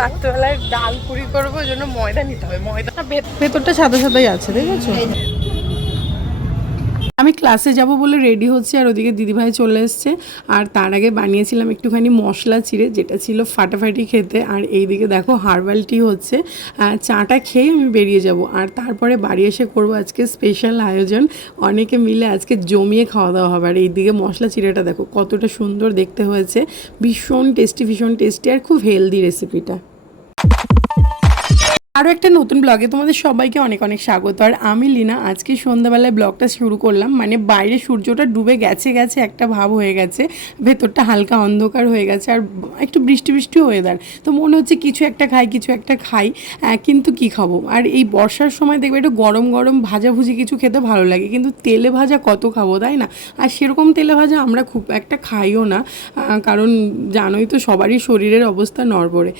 রাত্রেবেলায় ডাল পুরি করব, ওই জন্য ময়দা নিতে হবে, ময়দা। ভেতরটা সাদা সাদাই আছে, দেখেছ? আমি ক্লাসে যাব বলে রেডি হচ্ছে আর ওদিকে দিদিভাই চলে এসছে। আর তার আগে বানিয়েছিলাম একটুখানি মশলা চিড়ে, যেটা ছিল ফাটাফাটি খেতে। আর এইদিকে দেখো হার্বাল টি হচ্ছে। চাটা খেয়ে আমি বেরিয়ে যাব। আর তারপরে বাড়ি এসে করব আজকে স্পেশাল আয়োজন। অনেকে মিলে আজকে জমিয়ে খাওয়া দাওয়া হবে। আর এইদিকে মশলা চিড়েটা দেখো কতটা সুন্দর দেখতে হয়েছে। ভীষণ টেস্টি ভীষণ টেস্টি আর খুব হেলদি রেসিপিটা আরও একটা নতুন ব্লগে তোমাদের সবাইকে অনেক অনেক স্বাগত। আর আমি লিনা, আজকে সন্ধ্যাবেলায় ব্লগটা শুরু করলাম। মানে বাইরে সূর্যটা ডুবে গেছে গেছে একটা ভাব হয়ে গেছে। ভেতরটা হালকা অন্ধকার হয়ে গেছে আর একটু বৃষ্টি বৃষ্টি ওয়েদার তো মনে হচ্ছে কিছু একটা খাই, কিছু একটা খাই কিন্তু কি খাব? আর এই বর্ষার সময় দেখবে একটু গরম গরম ভাজাভুজি কিছু খেতে ভালো লাগে, কিন্তু তেলে ভাজা কত খাব, তাই না? আর সেরকম তেলে ভাজা আমরা খুব একটা খাইও না কারণ জানোই তো সবারই শরীরের অবস্থা নড়বড়ে।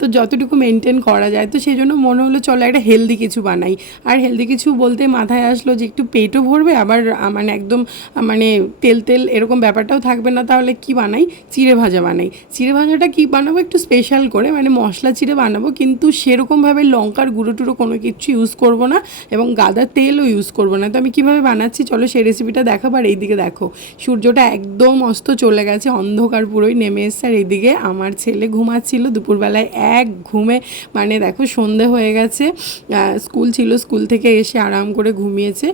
তো যতটুকু মেনটেন করা যায়, তো সেই জন্য মনে হলো, চলো একটা হেলদি কিছু বানাই। আর হেলদি কিছু বলতে মাথায় আসলো যে, একটু পেটও ভরবে, আবার মানে একদম মানে তেল তেল এরকম ব্যাপারটাও থাকবে না, তাহলে কি বানাই? চিড়ে ভাজা বানাই। চিড়ে ভাজাটা কি বানাবো? একটু স্পেশাল করে মানে মশলা চিড়ে বানাবো, কিন্তু সেরকমভাবে লঙ্কার গুঁড়ো টুড়ো কোনো কিছু ইউজ করব না, এবং গাদার তেলও ইউজ করব না। তো আমি কীভাবে বানাচ্ছি? চলো সেই রেসিপিটা দেখাবো, আর এইদিকে দেখো, সূর্যটা একদম অস্ত চলে গেছে, অন্ধকার পুরোই নেমে এসছে, আর এইদিকে আমার ছেলে ঘুমাচ্ছিল দুপুরবেলায়, এক ঘুমে মানে দেখো সন্ধে হয়ে গেছে। স্কুল ছিল, স্কুল থেকে এসে আরাম করে ঘুমিয়েছে।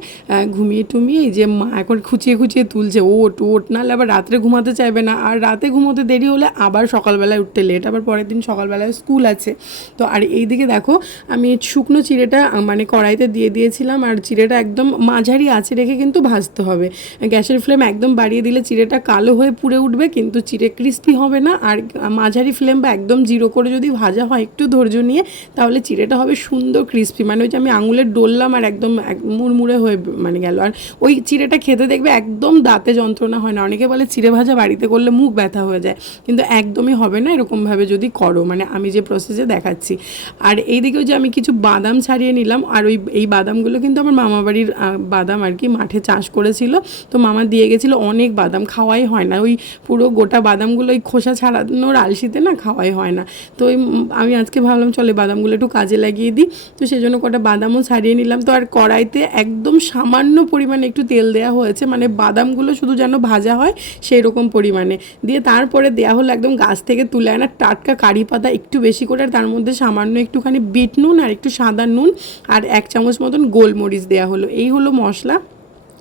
ঘুমিয়ে টুমিয়ে যে মা এখন খুঁচিয়ে খুঁচিয়ে তুলছে ওট ওট নাহলে আবার রাত্রে ঘুমাতে চাইবে না। আর রাতে ঘুমোতে দেরি হলে আবার সকালবেলায় উঠতে লেট আবার পরের দিন সকালবেলায় স্কুল আছে। তো আর এইদিকে দেখো, আমি শুকনো চিড়েটা মানে কড়াইতে দিয়ে দিয়েছিলাম। আর চিড়েটা একদম মাঝারি আছে রেখে কিন্তু ভাজতে হবে। গ্যাসের ফ্লেম একদম বাড়িয়ে দিলে চিড়েটা কালো হয়ে পুড়ে উঠবে, কিন্তু চিড়ে ক্রিস্পি হবে না। আর মাঝারি ফ্লেম বা একদম জিরো করে যদি ভাজা হয়, একটু ধৈর্য নিয়ে, তাহলে চিড়েটা হবে সুন্দর ক্রিস্পি মানে ওই যে আমি আঙুলের ডললাম আর একদম এক- মুড়মুড়ে হয়ে মানে গেল। আর ওই চিড়েটা খেতে দেখবে একদম দাঁতে যন্ত্রণা হয় না। অনেকে বলে চিড়ে ভাজা বাড়িতে করলে মুখ ব্যথা হয়ে যায়, কিন্তু একদমই হবে না এরকমভাবে যদি করো। মানে আমি যে প্রসেসে দেখাচ্ছি। আর এইদিকেও যে আমি কিছু বাদাম ছাড়িয়ে নিলাম, আর ওই, এই বাদামগুলো কিন্তু আমার মামা বাড়ির বাদাম আর কি মাঠে চাষ করেছিল। তো মামা দিয়ে গেছিল অনেক বাদাম, খাওয়াই হয় না। ওই পুরো গোটা বাদামগুলো ওই খোসা ছাড়ানোর আলসিতে না খাওয়াই হয় না। তো ওই আমি আজকে ভাবলাম চলে বাদামগুলো একটু কাজে লাগিয়ে দিই। তো সেই জন্য কটা বাদামও ছাড়িয়ে নিলাম। তো আর কড়াইতে একদম সামান্য পরিমাণে একটু তেল দেওয়া হয়েছে। মানে বাদামগুলো শুধু যেন ভাজা হয় সেই রকম পরিমাণে। দিয়ে তারপরে দেওয়া হলো একদম গাছ থেকে তুলে আনা টাটকা কারি পাতা একটু বেশি করে। আর তার মধ্যে সামান্য একটুখানি বিট নুন আর একটু সাদা নুন আর এক চামচ মতন গোলমরিচ দেওয়া হলো। এই হলো মশলা।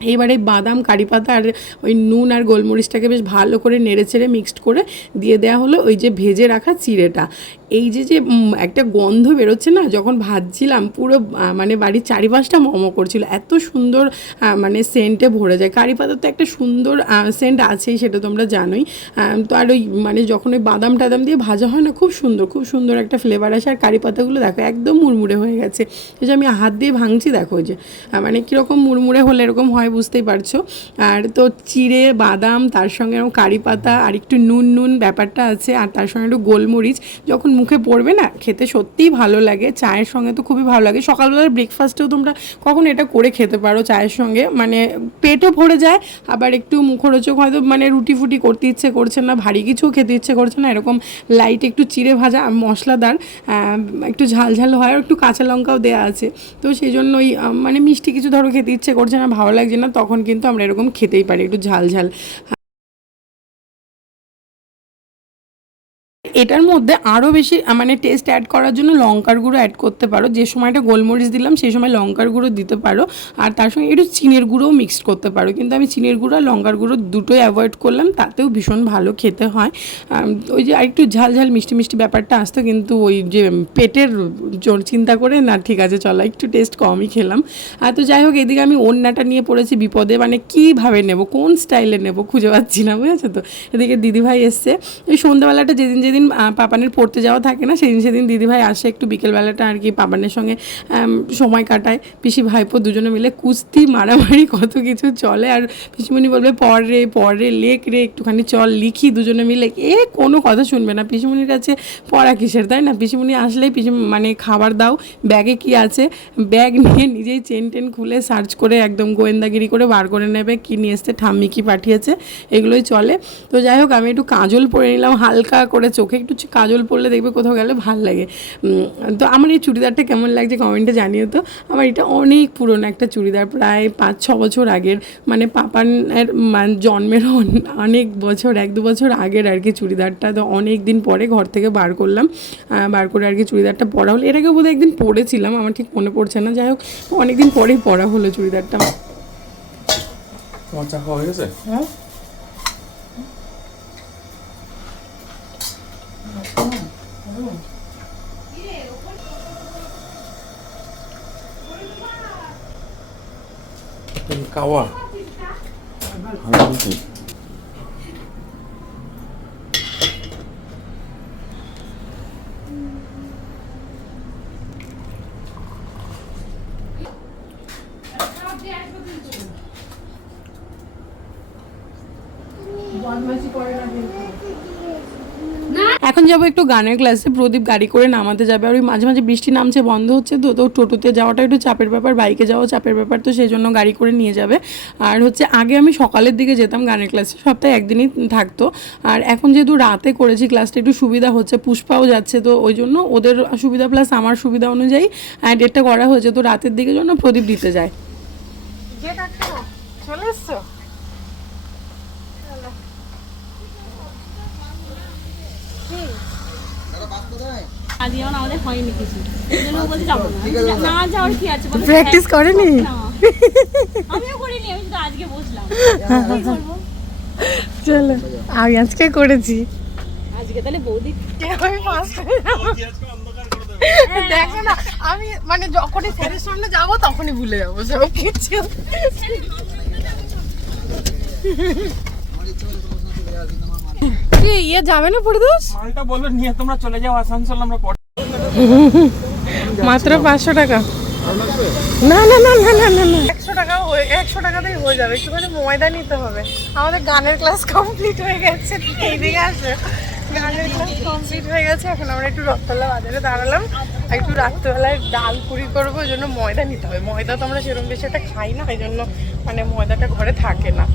এইবারে বাদাম, কারি পাতা আর ওই নুন আর গোলমরিচটাকে বেশ ভালো করে নেড়ে চেড়ে মিক্সড করে দিয়ে দেওয়া হলো ওই যে ভেজে রাখা চিড়েটা। এই যে যে একটা গন্ধ বেরোচ্ছে না, যখন ভাজছিলাম পুরো মানে বাড়ির চারিপাশটা মমো করছিল, এত সুন্দর মানে সেন্টে ভরে যায়। কারি পাতার তো একটা সুন্দর সেন্ট আছেই, সেটা তোমরা জানোই। তো আর ওই মানে যখন ওই বাদাম টাদাম দিয়ে ভাজা হয় না, খুব সুন্দর খুব সুন্দর একটা ফ্লেভার আসে। আর কারি পাতাগুলো দেখো, একদম মুড়মুড়ে হয়ে গেছে। এই যে, আমি হাত দিয়ে ভাঙছি, দেখো যে মানে কীরকম মুড়মুড়ে হলে এরকম হয় বুঝতেই পারছ। আর তো চিড়ে, বাদাম, তার সঙ্গে এরকম কারি পাতা, আর একটু নুন নুন ব্যাপারটা আছে, আর তার সঙ্গে একটু গোলমরিচ, যখন মুখে পড়বে না, খেতে সত্যিই ভালো লাগে, চায়ের সঙ্গে তো খুবই ভালো লাগে। সকালবেলার ব্রেকফাস্টেও তোমরা কখন এটা করে খেতে পারো চায়ের সঙ্গে মানে পেটও ভরে যায়, আবার একটু মুখরোচক হয়তো মানে রুটি ফুটি করতে ইচ্ছে করছে না, ভারী কিছুও খেতে ইচ্ছে করছে না, এরকম লাইট একটু চিড়ে ভাজা মশলাদার একটু ঝাল ঝাল হয় আর একটু কাঁচা লঙ্কাও দেওয়া আছে। তো সেই জন্য ওই মানে মিষ্টি কিছু ধরো খেতে ইচ্ছে করছে না, ভালো লাগছে না, তখন কিন্তু আমরা এরকম খেতেই পারি, একটু ঝাল। এটার মধ্যে আরও বেশি মানে টেস্ট অ্যাড করার জন্য লঙ্কার গুঁড়ো অ্যাড করতে পারো। যে সময়টা গোলমরিচ দিলাম, সেই সময় লঙ্কার গুঁড়ো দিতে পারো। আর তার সঙ্গে একটু চিনের গুঁড়োও মিক্সড করতে পারো। কিন্তু আমি চিনের গুঁড়ো আর লঙ্কার গুঁড়ো দুটোই অ্যাভয়েড করলাম, তাতেও ভীষণ ভালো খেতে হয়। ওই যে একটু ঝাল ঝাল মিষ্টি মিষ্টি ব্যাপারটা আসতো, কিন্তু ওই যে পেটের চিন্তা করে, না, ঠিক আছে, চলো, একটু টেস্ট কমই খেলাম। আর তো যাই হোক, এদিকে আমি ওড়নাটা নিয়ে পড়েছি বিপদে মানে কীভাবে নেব, কোন স্টাইলে নেব খুঁজে পাচ্ছি না, বুঝেছ তো? এদিকে দিদিভাই এসছে। ওই সন্ধ্যাবেলাটা যেদিন যেদিন পাপানের পড়তে যাওয়া থাকে না, সেদিন সেদিন দিদিভাই আসে একটু বিকেলবেলাটা আর কি পাপানের সঙ্গে সময় কাটায়। পিসি ভাইপো দুজনে মিলে কুস্তি, মারামারি, কত কিছু চলে। আর পিসিমণি বলবে, পড় রে পড় রে, লেখ রে, একটুখানি চল, লিখি দুজনে মিলে। এ কোনো কথা শুনবে না। পিসিমণির কাছে পড়া কিসের, তাই না? পিসিমণি আসলেই পিসি মানে খাবার দাও, ব্যাগে কি আছে? ব্যাগ নিয়ে নিজেই চেন টেন খুলে সার্চ করে একদম গোয়েন্দাগিরি করে বার করে নেবে, কি নিয়ে এসছে, ঠাম্মি কি পাঠিয়েছে, এগুলোই চলে। তো যাই হোক, আমি একটু কাজল পরে নিলাম, হালকা করে চোখে চোখে একটু কাজল পরলে দেখবে কোথাও গেলে ভালো লাগে। তো আমার এই চুড়িদারটা কেমন লাগছে কমেন্টে জানিও তো। আমার এটা অনেক পুরনো একটা চুড়িদার প্রায় পাঁচ ছ বছর আগের। মানে পাপানের মান- জন্মের অন- অনেক বছর এক দু বছর আগের আর কি চুড়িদারটা। তো অনেক দিন পরে ঘর থেকে বার করলাম। বার করে আর কি চুড়িদারটা পরা হলো। এর আগে বোধহয় একদিন পরেছিলাম আমার ঠিক মনে পড়ছে না। যাই হোক অনেক দিন পরেই পরা হলো চুড়িদারটা। তোমার হয়ে গেছে? কাওয়া আমি এখন যাব একটু গানের ক্লাসে প্রদীপ গাড়ি করে নামাতে যাবে আর ওই মাঝে মাঝে বৃষ্টি নামছে, বন্ধ হচ্ছে তো তো টোটোতে যাওয়াটা একটু চাপের ব্যাপার, বাইকে যাওয়া চাপের ব্যাপার তো সেই জন্য গাড়ি করে নিয়ে যাবে। আর হচ্ছে আগে আমি সকালের দিকে যেতাম গানের ক্লাসে সপ্তাহে একদিনই থাকতো। আর এখন যেহেতু রাতে করেছি ক্লাসটা একটু সুবিধা হচ্ছে, পুষ্পাও যাচ্ছে তো ওই জন্য ওদের সুবিধা প্লাস আমার সুবিধা অনুযায়ী ডেটটা করা হয়েছে তো রাতের দিকে জন্য প্রদীপ দিতে যায়। চলে এসছো? আজ যেমন আমাদের হয়নি কিছু। ওই জন্য ও বলছে যাব না। আমি যাওয়ার কি আছে প্র্যাকটিস করেনি? আমিও করিনি আমি শুধু আজকে বসলাম। চলো আমি আজকে করেছি। আজকে তাহলে বৌদি দেখো না আমি মানে যখনই স্যারের সামনে যাব তখনই ভুলে যাব সব কিছু। ইয়ে যাবে না পরিদোষ মালটা বলো নিয়ে তোমরা চলে যাও আসানসোল আমরা পরে মাত্র পাঁচশো টাকা। না না না না না না না। একশো টাকা হয়ে একশো টাকাতেই হয়ে যাবে। একটুখানি ময়দা নিতে হবে। আমাদের গানের ক্লাস কমপ্লিট হয়ে গেছে। এইদিকে আসে। গানের ক্লাস কমপ্লিট হয়ে গেছে। এখন আমরা একটু রথতলা বাজারে দাঁড়ালাম। একটু রাত্রেবেলায় ডাল পুরি করব ওই জন্য ময়দা নিতে হবে। ময়দা তো আমরা সেরকম বেশি একটা খাই না ওই জন্য মানে ময়দাটা ঘরে থাকে না।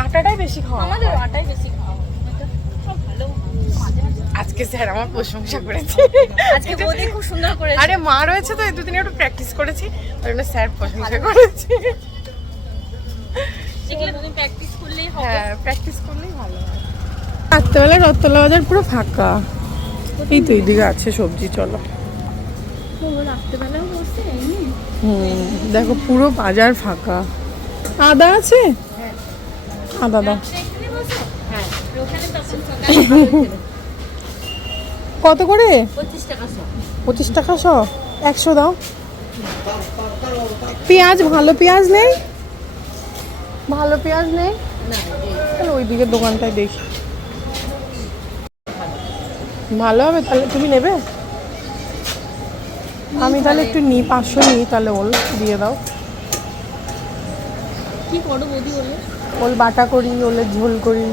আটাটাই বেশি খাওয়া আমাদের আটাই বেশি খাওয়া হয়। সব ভালো মাঝে মাঝে। আজকে স্যার আমার প্রশংসা করেছে। আজকে বৌদি খুব সুন্দর করে আরে মা রয়েছে তো দুদিন একটু প্র্যাকটিস করেছি। ওই জন্য স্যার প্রশংসা করেছে। প্র্যাকটিস করলেই হবে। হ্যাঁ প্র্যাকটিস করলেই ভালো হয়। রথতলা বাজার পুরো ফাঁকা। এই তো এইদিকে আছে সবজি চলো। হুম দেখো পুরো বাজার ফাঁকা। আদা আছে? আদা দাও। হ্যাঁ ওখানে তখন সকালে ভালো ছিল। কত করে? পঁচিশ টাকা শ। একশো দাও। পেঁয়াজ ভালো পেঁয়াজ নেই? ভালো পেঁয়াজ নেই? তাহলে ওই দিকের দোকানটায় দেখি। ভালো হবে তাহলে? তুমি নেবে? আমি তাহলে একটু নিই পাঁচশো নিই তাহলে ওল দিয়ে দাও। কি করো বৌদি ওল বাটা করি ওলের ঝোল করি।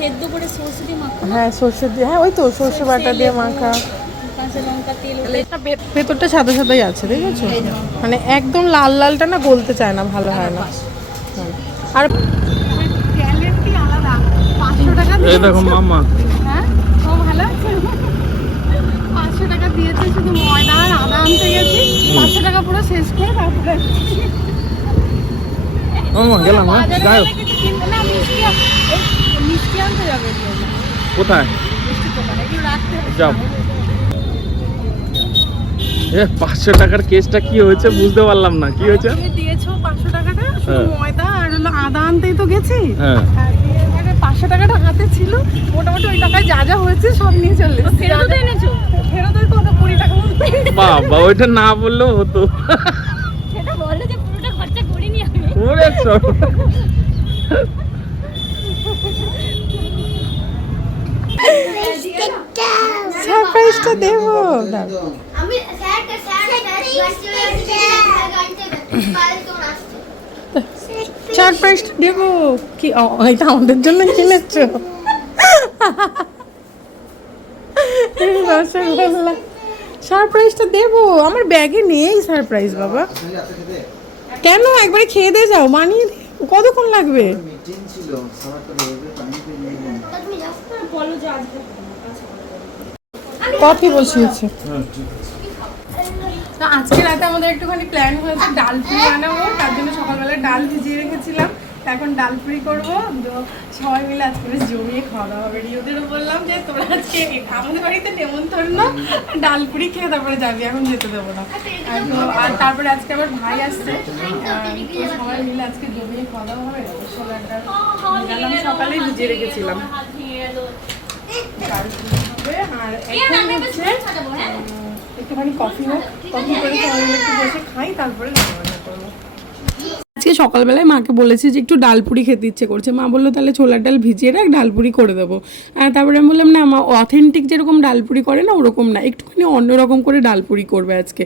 সেদ্ধ করে সর্ষে দিয়ে মাখো হ্যাঁ সর্ষে দিয়ে হ্যাঁ ওই তো সর্ষে বাটা দিয়ে মাখা। কাঁচা লঙ্কা তেল এটা ভেত- ভেতরটা সাদা সাদাই আছে দেখেছ? মানে একদম লাল লালটা না গলতে চায় না ভালো হয় না। আর পাঁচশো টাকা এই দেখো মামা হ্যাঁ? ও ভালো আছে? পাঁচশো টাকা দিয়েছে শুধু ময়দা আর আদা আনতে গেছি। পাঁচশো টাকা পুরো শেষ করে তারপরে মামা গেলাম হ্যাঁ? না কোথায়। যাও। এ পাঁচশো টাকার কেসটা কি হয়েছে বুঝতে পারলাম না। কি হয়েছে? তুমি দিয়েছ পাঁচশো টাকাটা শুধু হ্যাঁ। ময়দা আর হলো আদা আনতেই তো গেছি। হ্যাঁ। এবারে পাঁচশো টাকাটা হাতে ছিল। মোটামুটি ওই টাকায় যা যা হয়েছে সব নিয়ে চলে ফেরত এনেছো? ফেরত ওই তো ওটা কুড়ি টাকা মতো বাবা ওইটা না বললেও হতো। সেটা বললে যে পুরোটা খরচা করিনি আমি ওরে সব। সারপ্রাইজটা দেবো আমি সারপ্রাইজটা দেবো কি ও এটা আমাদের জন্য কিনেছো রসগোল্লা সারপ্রাইজটা দেবো আমার ব্যাগে নেই সারপ্রাইজ বাবা কেন একবারে খেয়ে দিয়ে যাও বানিয়ে দে। কতক্ষণ লাগবে মিটিং ছিল বলো যে আজকে কফি বসিয়েছে। তো আজকে রাতে আমাদের একটুখানি প্ল্যান হয়েছে ডাল পুরি বানাবো তার জন্য সকালবেলা ডাল ভিজিয়ে রেখেছিলাম। তো এখন ডাল পুরি করব। তো সবাই মিলে আজকে বেশ জমিয়ে খাওয়া দাওয়া হবে রিওদেরও বললাম যে তোরা আজকে আমাদের বাড়িতে নেমন্তন্ন। ডাল পুরি খেয়ে তারপরে যাবি এখন যেতে দেবো না। আর তো- আর তারপরে আজকে আবার ভাই আসছে। তো সবাই মিলে আজকে জমিয়ে খাওয়া দাওয়া হবে সকালেই ভিজিয়ে রেখেছিলাম। গেল ডাল পুরি। হবে আর এখন হচ্ছে একটুখানি কফি হোক কফি করে সবাই একটু বসে খাই তারপরে আজকে সকালবেলায় মাকে বলেছি যে একটু ডালপুরি খেতে ইচ্ছে করছে। মা বলল, তাহলে ছোলার ডাল ভিজিয়ে রাখ, ডালপুরি করে দেবো। তারপরে আমি বললাম, না, মা অথেন্টিক যেরকম ডালপুরি করে না, ওরকম না। একটুখানি অন্যরকম করে ডালপুরি করবে আজকে।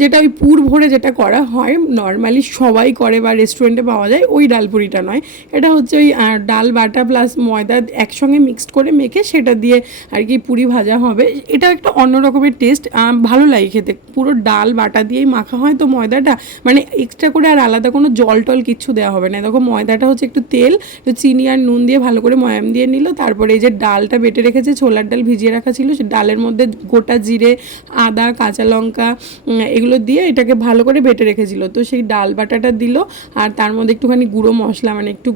যেটা ওই পুর ভরে যেটা করা হয় নর্মালি সবাই করে বা রেস্টুরেন্টে পাওয়া যায়, ওই ডালপুরিটা নয়। এটা হচ্ছে ওই ডাল, বাটা প্লাস ময়দা একসঙ্গে মিক্সড করে মেখে সেটা দিয়ে আর কি পুরি ভাজা হবে। এটা একটা অন্য রকমের টেস্ট ভালো লাগে খেতে। পুরো ডাল, বাটা দিয়েই মাখা হয় তো ময়দাটা। মানে এক্সট্রা করে আর আলাদা কোনো জল টল কিচ্ছু দেওয়া হবে না। দেখো ময়দাটা হচ্ছে একটু তেল একটু চিনি আর নুন দিয়ে ভালো করে ময়াম দিয়ে নিল। তারপরে এই যে ডালটা বেটে রেখেছে ছোলার ডাল ভিজিয়ে রাখা ছিল সে ডালের মধ্যে গোটা জিরে আদা কাঁচা লঙ্কা এগুলো দিয়ে এটাকে ভালো করে বেটে রেখেছিল। তো সেই ডাল বাটাটা দিল আর তার মধ্যে একটুখানি গুঁড়ো মশলা মানে একটু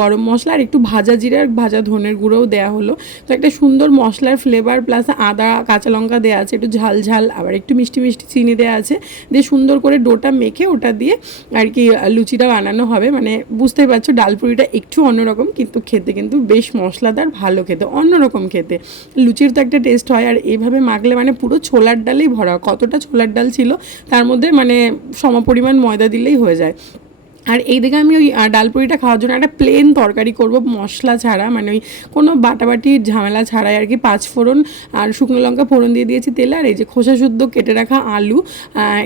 গরম মশলা আর একটু ভাজা জিরে আর ভাজা ধনের গুঁড়োও দেওয়া হলো। তো একটা সুন্দর মশলার ফ্লেভার প্লাস আদা কাঁচা লঙ্কা দেওয়া আছে একটু ঝাল ঝাল আবার একটু মিষ্টি মিষ্টি চিনি দেওয়া আছে। দিয়ে সুন্দর করে ডোটা মেখে ওটা দিয়ে আর কি আহ, লুচিটা বানানো হবে মানে বুঝতেই পারছ ডাল পুরিটা একটু অন্যরকম, কিন্তু খেতে কিন্তু বেশ মশলাদার, ভালো খেতে, অন্যরকম খেতে। লুচির তো একটা টেস্ট হয়, আর এইভাবে মাখলে মানে পুরো ছোলার ডালেই ভরা, কতটা ছোলার ডাল ছিল, তার মধ্যে মানে সমপরিমাণ ময়দা দিলেই হয়ে যায়। আর এইদিকে আমি ওই ডালপুরিটা খাওয়ার জন্য একটা প্লেন তরকারি করব, মশলা ছাড়া। মানে ওই কোনো বাটাবাটি, ঝামেলা ছাড়াই আর কি পাঁচ ফোড়ন আর শুকনো লঙ্কা ফোড়ন দিয়ে দিয়েছি তেলে। আর এই যে খোসা শুদ্ধ কেটে রাখা আলু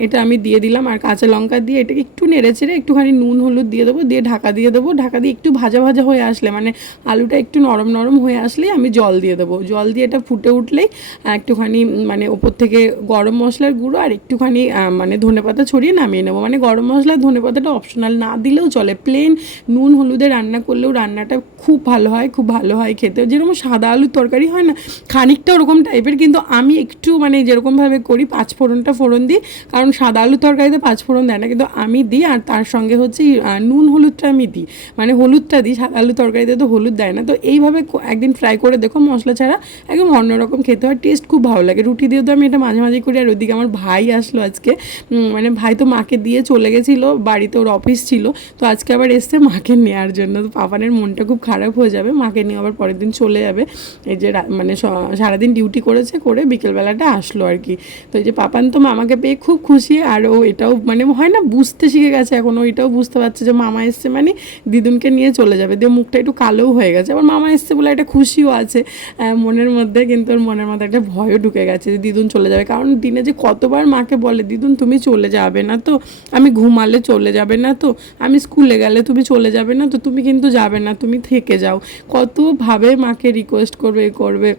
এটা আমি দিয়ে দিলাম। আর কাঁচা লঙ্কা দিয়ে এটাকে একটু নেড়ে চেড়ে একটুখানি নুন, হলুদ দিয়ে দেবো, দিয়ে ঢাকা দিয়ে দেবো। ঢাকা দিয়ে একটু ভাজা ভাজা হয়ে আসলে মানে আলুটা একটু নরম নরম হয়ে আসলেই আমি জল দিয়ে দেবো। জল দিয়ে এটা ফুটে উঠলেই একটুখানি মানে ওপর থেকে গরম মশলার গুঁড়ো আর একটুখানি মানে ধনেপাতা ছড়িয়ে নামিয়ে নেব। মানে গরম মশলা ধনেপাতাটা অপশনাল না দিলেও চলে। প্লেন নুন হলুদে রান্না করলেও রান্নাটা খুব ভালো হয়, খুব ভালো হয় খেতে যেরকম সাদা আলুর তরকারি হয় না, খানিকটা ওরকম টাইপের কিন্তু আমি একটু মানে যেরকমভাবে করি, পাঁচ ফোড়নটা ফোড়ন দিই, কারণ সাদা আলুর তরকারিতে পাঁচ ফোড়ন দেয় না, কিন্তু আমি দিই আর তার সঙ্গে হচ্ছে নুন হলুদটা আমি দিই। মানে হলুদটা দিই, সাদা আলুর তরকারিতে তো হলুদ দেয় না। তো এইভাবে একদিন ফ্রাই করে দেখো, মশলা ছাড়া একদম অন্যরকম খেতে হয় টেস্ট খুব ভালো লাগে। রুটি দিয়ে তো আমি এটা মাঝে মাঝে করি, আর ওদিকে আমার ভাই আসলো আজকে। মানে ভাই তো মাকে দিয়ে চলে গেছিল, বাড়িতে ওর অফিস ছিল। তো আজকে আবার এসছে মাকে নেওয়ার জন্য। তো পাপানের মনটা খুব খারাপ হয়ে যাবে। মাকে নিয়ে আবার পরের দিন চলে যাবে। এই যে মানে সারাদিন ডিউটি করেছে করে বিকেলবেলাটা আসলো আর কি। তো এই যে পাপান তো মামাকে পেয়ে খুব খুশি। আর ও এটাও মানে হয় না, বুঝতে শিখে গেছে এখন। ও এটাও বুঝতে পারছে যে মামা এসছে মানে দিদুনকে নিয়ে চলে যাবে। দিয়ে মুখটা একটু কালোও হয়ে গেছে। আবার মামা এসছে বলে একটা খুশিও আছে মনের মধ্যে। কিন্তু ওর মনের মধ্যে একটা ভয়ও ঢুকে গেছে যে দিদুন চলে যাবে। কারণ দিনে যে কতবার মাকে বলে, দিদুন, তুমি চলে যাবে না তো? আমি ঘুমালে চলে যাবে না তো? আমি স্কুলে গেলে তুমি চলে যাবে না, তো তুমি কিন্তু যাবে না, তুমি থেকে যাও। কতভাবে মাকে রিকোয়েস্ট করবে করবে।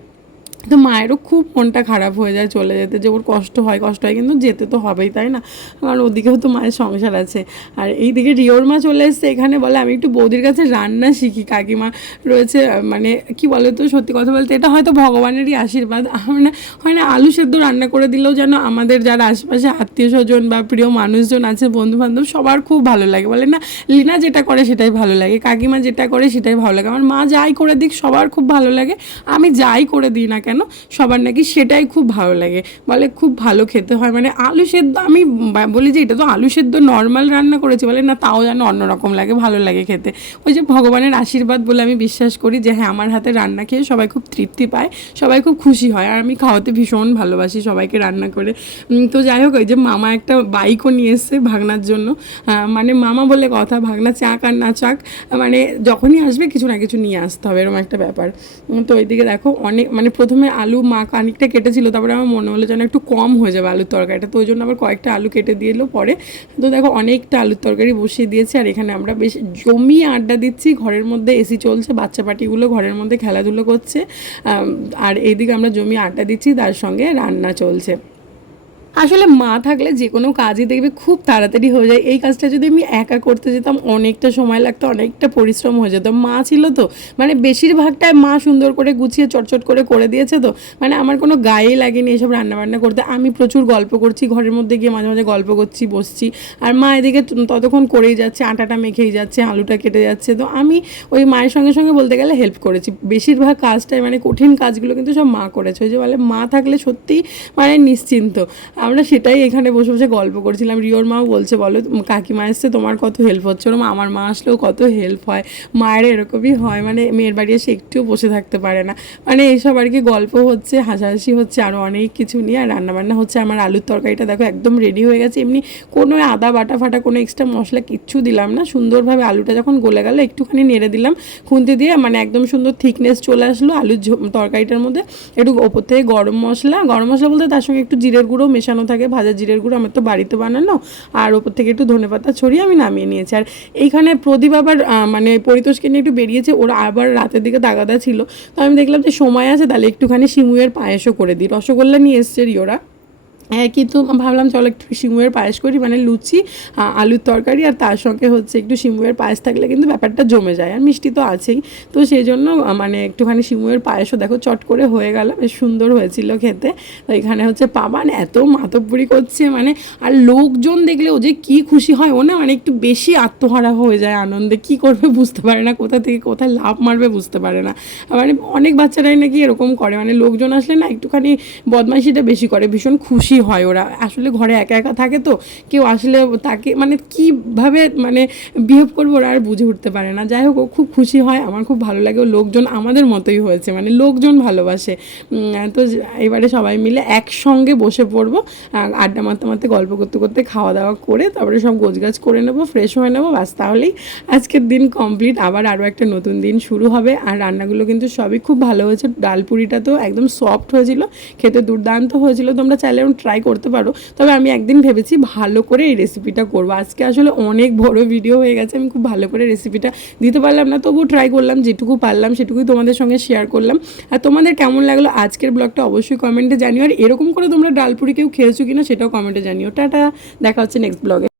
তো মায়েরও খুব মনটা খারাপ হয়ে যায় চলে যেতে, যে ওর কষ্ট হয় কষ্ট হয়, কিন্তু যেতে তো হবেই, তাই না? কারণ ওদিকেও তো মায়ের সংসার আছে। আর এইদিকে রিওর মা চলে এসছে, এখানে বলে, আমি একটু বৌদির কাছে রান্না শিখি, কাকিমা রয়েছে মানে কি বলে তো, সত্যি কথা বলতে এটা হয়তো ভগবানেরই আশীর্বাদ। মানে হয় না, আলু সেদ্ধ রান্না করে দিলেও যেন আমাদের যারা আশেপাশে আত্মীয় স্বজন বা প্রিয় মানুষজন আছে বন্ধু বান্ধব সবার খুব ভালো লাগে। বলে, না, লিনা যেটা করে সেটাই ভালো লাগে, কাকিমা যেটা করে সেটাই ভালো লাগে। আমার মা যাই করে দিক, সবার খুব ভালো লাগে, আমি যাই করে দিই না কেন? সবার নাকি সেটাই খুব ভালো লাগে। বলে খুব ভালো খেতে হয়। মানে আলু সেদ্ধ আমি বলি যে এটা তো আলু সেদ্ধ নর্মাল রান্না করেছি বলে না, তাও যেন অন্যরকম লাগে, ভালো লাগে খেতে। ওই যে ভগবানের আশীর্বাদ বলে আমি বিশ্বাস করি যে হ্যাঁ আমার হাতে রান্না খেয়ে সবাই খুব তৃপ্তি পায়, সবাই খুব খুশি হয়। আর আমি খাওয়াতে ভীষণ ভালোবাসি সবাইকে রান্না করে। তো যাই হোক, ওই যে মামা একটা বাইকও নিয়ে এসছে ভাগনার জন্য। মানে মামা বলে কথা, ভাগনা চাক আর না চাক মানে যখনই আসবে কিছু না কিছু নিয়ে আসতে হবে, এরকম একটা ব্যাপার। তো ওইদিকে দেখো অনেক মানে প্রথমে আলু মা খানিকটা কেটেছিল, তারপরে আমার মনে হলো যেন একটু কম হয়ে যাবে আলুর তরকারিটা, তো ওই জন্য আবার কয়েকটা আলু কেটে দিয়ে এলো পরে। তো দেখো অনেকটা আলুর তরকারি বসিয়ে দিয়েছে, আর এখানে আমরা বেশ জমি আড্ডা দিচ্ছি, ঘরের মধ্যে এসি চলছে, বাচ্চা পাটিগুলো ঘরের মধ্যে খেলাধুলো করছে আর এইদিকে আমরা জমি আড্ডা দিচ্ছি, তার সঙ্গে রান্না চলছে। আসলে মা থাকলে যে কোনো কাজই দেখবে খুব তাড়াতাড়ি হয়ে যায়। এই কাজটা যদি আমি একা করতে যেতাম, অনেকটা সময় লাগতো, অনেকটা পরিশ্রম হয়ে যেত। মা ছিল তো মানে বেশিরভাগটাই মা সুন্দর করে গুছিয়ে, চটচট করে করে দিয়েছে তো। মানে আমার কোনো গায়েই লাগেনি এসব রান্নাবান্না করতে। আমি প্রচুর গল্প করছি, ঘরের মধ্যে গিয়ে মাঝে মাঝে গল্প করছি, বসছি। আর মা এদিকে ততক্ষণ করেই যাচ্ছে, আটাটা মেখেই যাচ্ছে, আলুটা কেটে যাচ্ছে। তো আমি ওই মায়ের সঙ্গে সঙ্গে বলতে গেলে হেল্প করেছি। বেশিরভাগ কাজটাই মানে কঠিন কাজগুলো কিন্তু সব মা করেছে। ওই যে বলে, মা থাকলে সত্যি মানে নিশ্চিন্ত। আমরা সেটাই এখানে বসে বসে গল্প করছিলাম। রিওর মাও বলছে, বলো, কাকিমা এসছে, তোমার কত হেল্প হচ্ছে? ওরম, আমার মা আসলেও কত হেল্প হয়। মায়ের এরকমই হয় মানে মেয়ের বাড়ি এসে একটুও বসে থাকতে পারে না। মানে এইসব আর কি গল্প হচ্ছে, হাসাহাসি হচ্ছে আরও অনেক কিছু নিয়ে, আর রান্নাবান্না হচ্ছে। আমার আলুর তরকারিটা দেখো একদম রেডি হয়ে গেছে। এমনি কোনো আদা, বাটা ফাটা, কোনো এক্সট্রা মশলা কিচ্ছু দিলাম না। সুন্দরভাবে আলুটা যখন গলে গেল, একটুখানি নেড়ে দিলাম খুন্তি দিয়ে মানে একদম সুন্দর থিকনেস চলে আসলো আলুর তরকারিটার মধ্যে। একটু ওপর থেকে গরম মশলা গরম মশলা বলতে তার সঙ্গে একটু জিরের গুঁড়ো মেশানো থাকে, ভাজা জিরের গুঁড়ো আমার তো বাড়িতে বানানো, আর ওপর থেকে একটু ধনে পাতা ছড়িয়ে আমি নামিয়ে নিয়েছি। আর এইখানে প্রদীপ আবার মানে পরিতোষকে নিয়ে একটু বেরিয়েছে, ওরা আবার রাতের দিকে দাগাদা ছিল। তো আমি দেখলাম যে সময় আছে, তাহলে একটুখানি শিমুয়ের পায়েসও করে দিই। রসগোল্লা নিয়ে এসছে রিওরা। কিন্তু ভাবলাম চলো একটু সিমুয়ের পায়েস করি মানে লুচি আলুর তরকারি আর তার সঙ্গে হচ্ছে একটু সিমুয়ের পায়েস থাকলে কিন্তু ব্যাপারটা জমে যায় আর মিষ্টি তো আছেই। তো সেই জন্য মানে একটুখানি সিমুয়ের পায়েসও দেখো চট করে হয়ে গেল, বেশ সুন্দর হয়েছিল খেতে। তো এখানে হচ্ছে পাবান এত মাতব্বরি করছে মানে আর লোকজন দেখলে ও যে কি খুশি হয়, ও না মানে একটু বেশি আত্মহারা হয়ে যায় আনন্দে, কি করবে বুঝতে পারে না, কোথা থেকে কোথায় লাভ মারবে বুঝতে পারে না। মানে অনেক বাচ্চারাই নাকি এরকম করে মানে লোকজন আসলে না একটুখানি বদমাইশিটা বেশি করে, ভীষণ খুশি হয় ওরা। আসলে ঘরে একা একা থাকে তো, কেউ আসলে তাকে মানে কীভাবে মানে বিহেভ করব ওরা আর বুঝে উঠতে পারে না। যাই হোক, ও খুব খুশি হয়, আমার খুব ভালো লাগে। ও লোকজন আমাদের মতোই হয়েছে মানে লোকজন ভালোবাসে। তো এবারে সবাই মিলে একসঙ্গে বসে পড়ব আড্ডা মারতে মারতে, গল্প করতে করতে খাওয়া দাওয়া করে তারপরে সব গোছগাছ করে নেব ফ্রেশ হয়ে নেব বাস তাহলেই আজকের দিন কমপ্লিট আবার আরও একটা নতুন দিন শুরু হবে, আর রান্নাগুলো কিন্তু সবই খুব ভালো হয়েছে। ডাল পুরিটা তো একদম সফট হয়েছিল, খেতে দুর্দান্ত হয়েছিল। তোমরা চাইলে এরকম ট্রাই করতে পারো। তবে আমি একদিন ভেবেছি ভালো করে এই রেসিপিটা করব। আজকে আসলে অনেক বড় ভিডিও হয়ে গেছে, আমি খুব ভালো করে রেসিপিটা দিতে পারলাম না। তবুও ট্রাই করলাম, যেটুকু পারলাম, সেটুকুই তোমাদের সঙ্গে শেয়ার করলাম। আর তোমাদের কেমন লাগল আজকের ব্লগটা অবশ্যই কমেন্টে জানিও। আর এরকম করে তোমরা ডালপুরি কেউ খেয়েছো কিনা সেটাও কমেন্টে জানিও। টাটা, দেখা হচ্ছে নেক্সট ব্লগে